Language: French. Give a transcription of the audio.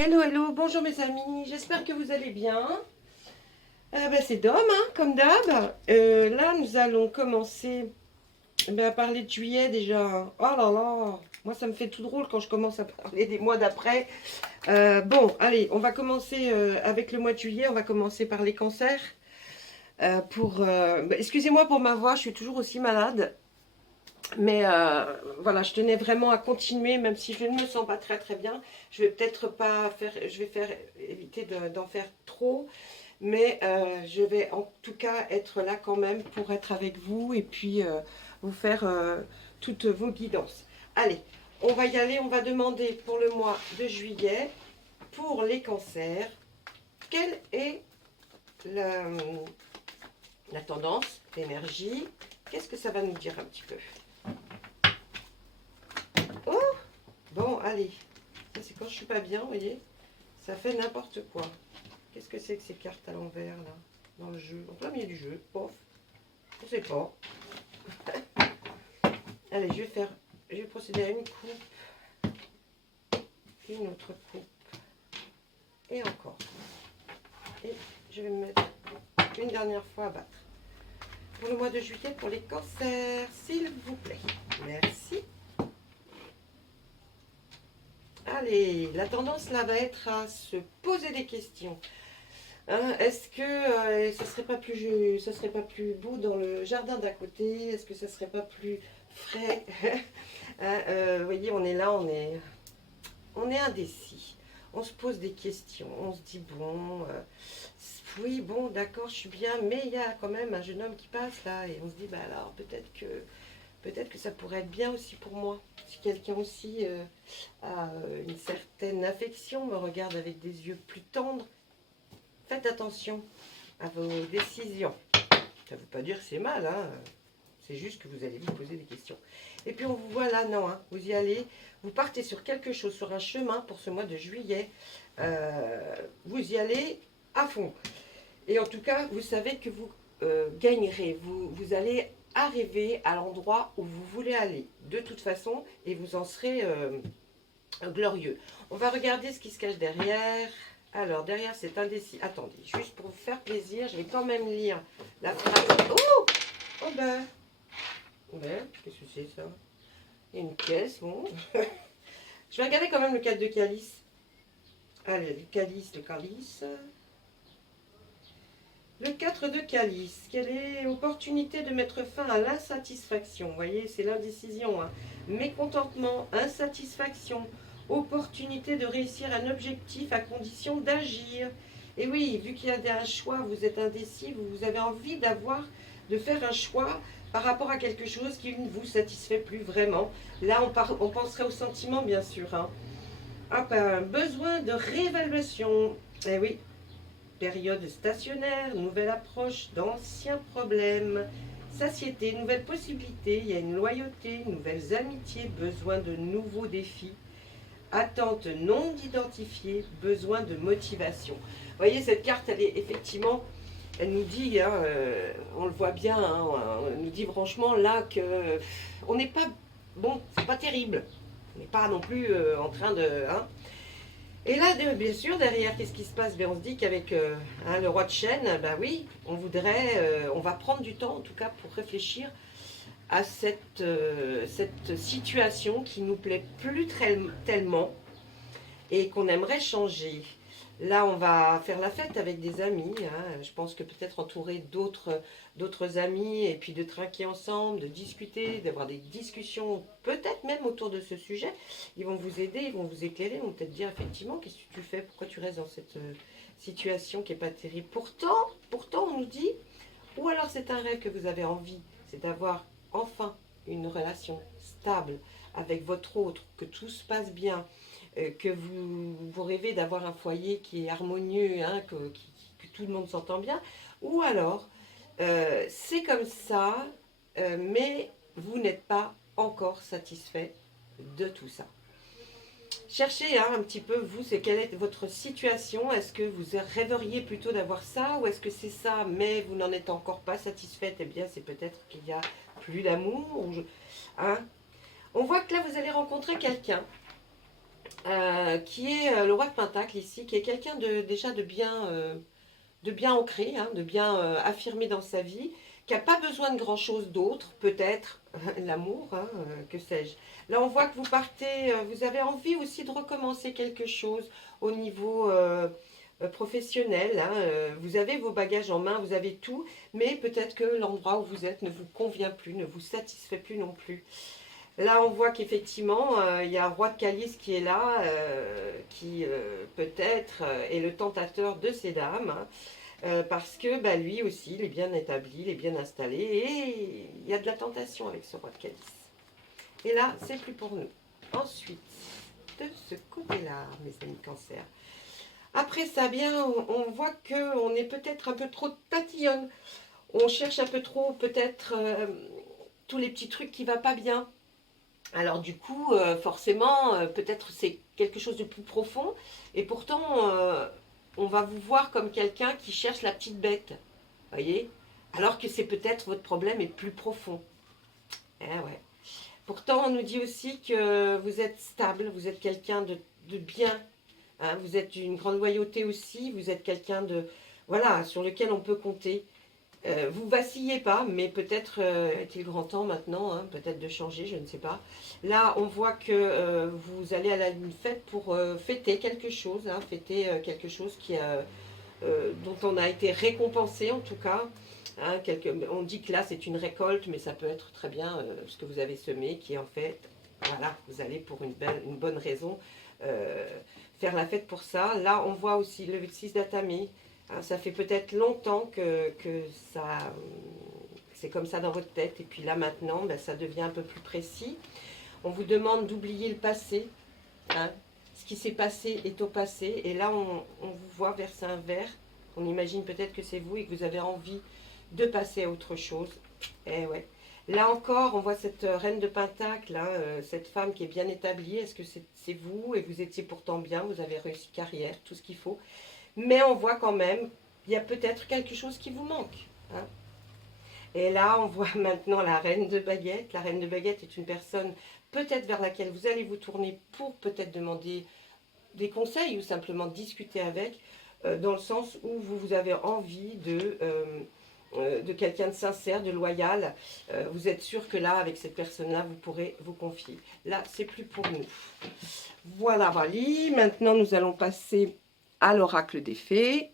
Hello, hello, bonjour mes amis, j'espère que vous allez bien. C'est Dom, hein, comme d'hab. Là, nous allons commencer à parler de juillet déjà. Oh là là, moi ça me fait tout drôle quand je commence à parler des mois d'après. Bon, allez, on va commencer avec le mois de juillet, on va commencer par les cancers. Excusez-moi pour ma voix, je suis toujours aussi malade. Mais voilà, je tenais vraiment à continuer, même si je ne me sens pas très très bien. Je vais peut-être pas faire, je vais faire éviter d'en faire trop, mais je vais en tout cas être là quand même pour être avec vous et puis vous faire toutes vos guidances. Allez, on va y aller, on va demander pour le mois de juillet, pour les cancers, quelle est la tendance, l'énergie, qu'est-ce que ça va nous dire un petit peu? Oh, bon, allez. Ça, c'est quand je suis pas bien, vous voyez. Ça fait n'importe quoi. Qu'est-ce que c'est que ces cartes à l'envers, là? Dans le jeu. En plein milieu du jeu. Pof. Je sais pas. Allez, je vais procéder à une coupe. Une autre coupe. Et encore. Et je vais me mettre une dernière fois à battre. Pour le mois de juillet, pour les cancers, s'il vous plaît. Merci. Allez, la tendance là va être à se poser des questions. Hein, est-ce que ça serait pas plus beau dans le jardin d'à côté? Est-ce que ça serait pas plus frais? Hein, vous voyez, on est là, on est indécis. On se pose des questions. On se dit bon, oui, bon, d'accord, je suis bien, mais il y a quand même un jeune homme qui passe là, et on se dit bah alors peut-être que ça pourrait être bien aussi pour moi. Si quelqu'un aussi a une certaine affection, me regarde avec des yeux plus tendres, faites attention à vos décisions. Ça ne veut pas dire que c'est mal, hein. C'est juste que vous allez vous poser des questions. Et puis on vous voit là, non, hein. Vous y allez, vous partez sur quelque chose, sur un chemin pour ce mois de juillet. Vous y allez à fond. Et en tout cas, vous savez que vous gagnerez. Vous allez arriver à l'endroit où vous voulez aller, de toute façon, et vous en serez glorieux. On va regarder ce qui se cache derrière. Alors, derrière cet indécis... Attendez, juste pour vous faire plaisir, je vais quand même lire la phrase. Oh, oh ben, qu'est-ce que c'est ça? Il y a une pièce, bon. Je vais regarder quand même le 4 de calice. Allez, le calice. Le 4 de calice, quelle est l'opportunité de mettre fin à l'insatisfaction? Vous voyez, c'est l'indécision. Hein. Mécontentement, insatisfaction, opportunité de réussir un objectif à condition d'agir. Et oui, vu qu'il y a un choix, vous êtes indécis, vous avez envie de faire un choix par rapport à quelque chose qui ne vous satisfait plus vraiment. Là, on penserait au sentiment, bien sûr. Hein. Hop, besoin de réévaluation. Eh oui, période stationnaire, nouvelle approche d'anciens problèmes, satiété, nouvelles possibilités, il y a une loyauté, nouvelles amitiés, besoin de nouveaux défis, attente non identifiée, besoin de motivation. Vous voyez, cette carte, elle est effectivement, elle nous dit, hein, on le voit bien, hein, elle nous dit franchement là que on n'est pas, bon, c'est pas terrible, on n'est pas non plus en train de... Hein, et là, bien sûr, derrière, qu'est-ce qui se passe? On se dit qu'avec le roi de chêne, ben oui, on va prendre du temps, en tout cas, pour réfléchir à cette situation qui nous plaît plus tellement et qu'on aimerait changer. Là, on va faire la fête avec des amis. Hein. Je pense que peut-être entouré d'autres amis et puis de trinquer ensemble, de discuter, d'avoir des discussions, peut-être même autour de ce sujet. Ils vont vous aider, ils vont vous éclairer, ils vont peut-être dire effectivement qu'est-ce que tu fais, pourquoi tu restes dans cette situation qui n'est pas terrible. Pourtant, on nous dit, ou alors c'est un rêve que vous avez envie, c'est d'avoir enfin une relation stable avec votre autre, que tout se passe bien, que vous rêvez d'avoir un foyer qui est harmonieux, hein, que tout le monde s'entend bien, ou alors c'est comme ça, mais vous n'êtes pas encore satisfait de tout ça. Cherchez hein, un petit peu, vous, c'est quelle est votre situation. Est-ce que vous rêveriez plutôt d'avoir ça ou est-ce que c'est ça, mais vous n'en êtes encore pas satisfaite? Eh bien, c'est peut-être qu'il n'y a plus d'amour. Hein. On voit que là, vous allez rencontrer quelqu'un qui est le roi de Pentacle ici, qui est quelqu'un déjà de bien ancré, hein, de bien affirmé dans sa vie, qui n'a pas besoin de grand-chose d'autre, peut-être l'amour, hein, que sais-je. Là, on voit que vous partez, vous avez envie aussi de recommencer quelque chose au niveau professionnel. Hein, vous avez vos bagages en main, vous avez tout, mais peut-être que l'endroit où vous êtes ne vous convient plus, ne vous satisfait plus non plus. Là, on voit qu'effectivement, il y a un roi de calice qui est là, qui peut-être est le tentateur de ces dames, hein, parce que bah, lui aussi, il est bien établi, il est bien installé, et il y a de la tentation avec ce roi de calice. Et là, c'est plus pour nous. Ensuite, de ce côté-là, mes amis cancer. Après ça, bien, on voit qu'on est peut-être un peu trop tatillonne. On cherche un peu trop, peut-être, tous les petits trucs qui ne vont pas bien. Alors du coup, forcément, peut-être c'est quelque chose de plus profond. Et pourtant, on va vous voir comme quelqu'un qui cherche la petite bête. Voyez? Alors que c'est peut-être votre problème est plus profond. Eh ouais. Pourtant, on nous dit aussi que vous êtes stable, vous êtes quelqu'un de bien. Hein, vous êtes une grande loyauté aussi, vous êtes quelqu'un de... Voilà, sur lequel on peut compter. Vous vacillez pas, mais peut-être est-il grand temps maintenant, hein, peut-être de changer, je ne sais pas. Là, on voit que vous allez à une fête pour fêter quelque chose, hein, fêter quelque chose dont on a été récompensé en tout cas. Hein, on dit que là c'est une récolte, mais ça peut être très bien ce que vous avez semé, qui est en fait, voilà, vous allez pour une bonne raison faire la fête pour ça. Là, on voit aussi le 6 d'Atamé. Hein, ça fait peut-être longtemps que ça, c'est comme ça dans votre tête. Et puis là, maintenant, ben, ça devient un peu plus précis. On vous demande d'oublier le passé. Hein. Ce qui s'est passé est au passé. Et là, on vous voit verser un verre. On imagine peut-être que c'est vous et que vous avez envie de passer à autre chose. Eh ouais. Là encore, on voit cette reine de Pentacle, hein, cette femme qui est bien établie. Est-ce que c'est vous? Et vous étiez pourtant bien, vous avez réussi carrière, tout ce qu'il faut. Mais on voit quand même, il y a peut-être quelque chose qui vous manque. Hein. Et là, on voit maintenant la reine de baguette. La reine de baguette est une personne peut-être vers laquelle vous allez vous tourner pour peut-être demander des conseils ou simplement discuter avec, dans le sens où vous avez envie de quelqu'un de sincère, de loyal. Vous êtes sûr que là, avec cette personne-là, vous pourrez vous confier. Là, c'est plus pour nous. Voilà, voilà. Maintenant, nous allons passer à l'oracle des fées.